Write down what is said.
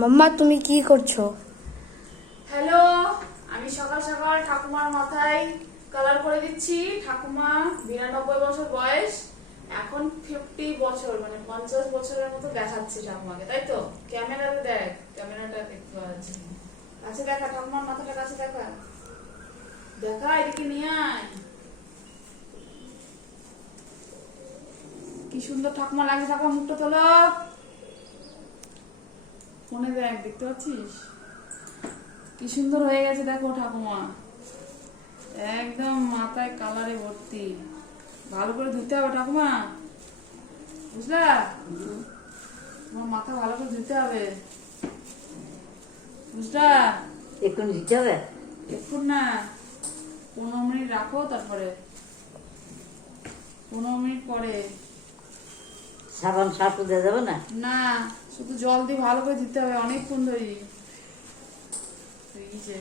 মাম্মা তুমি কি করছো? হ্যালো, আমি সকাল সকাল ঠাকুমার মাথায় কালার করে দিচ্ছি। ঠাকুমা ৯২ বছর বয়স, এখন 50 বছর, মানে 50 বছরের মতো দেখাচ্ছে ঠাকুমাকে, তাই তো? ক্যামেরাতে দেখ, ক্যামেরাটা দেখতে পাচ্ছি। কাছে দেখা, ঠাকুমার মাথাটা কাছে দেখা, দেখা এদিকে নিয়ে আয়। কি সুন্দর ঠাকুমা লাগে, ঠাকুমা মুখটা তোলো, ফোনে দেখ, দেখতে পাচ্ছিস কি সুন্দর হয়ে গেছে দেখো ঠাকুমা, একদম মাথায় কালারে ভর্তি। ভালো করে ধুতে হবে ঠাকুমা, বুঝলা? তোমার মাথা ভালো করে ধুতে হবে, বুঝলা? এখন দিতে হবে? এখন না, 15 মিনিট রাখো, তারপরে 15 মিনিট পরে। সাবান সার্ফ দেওয়া যাবে না? না, শুধু জল দিয়ে ভালো করে ধুতে হবে অনেকক্ষণ ধরে। এই যে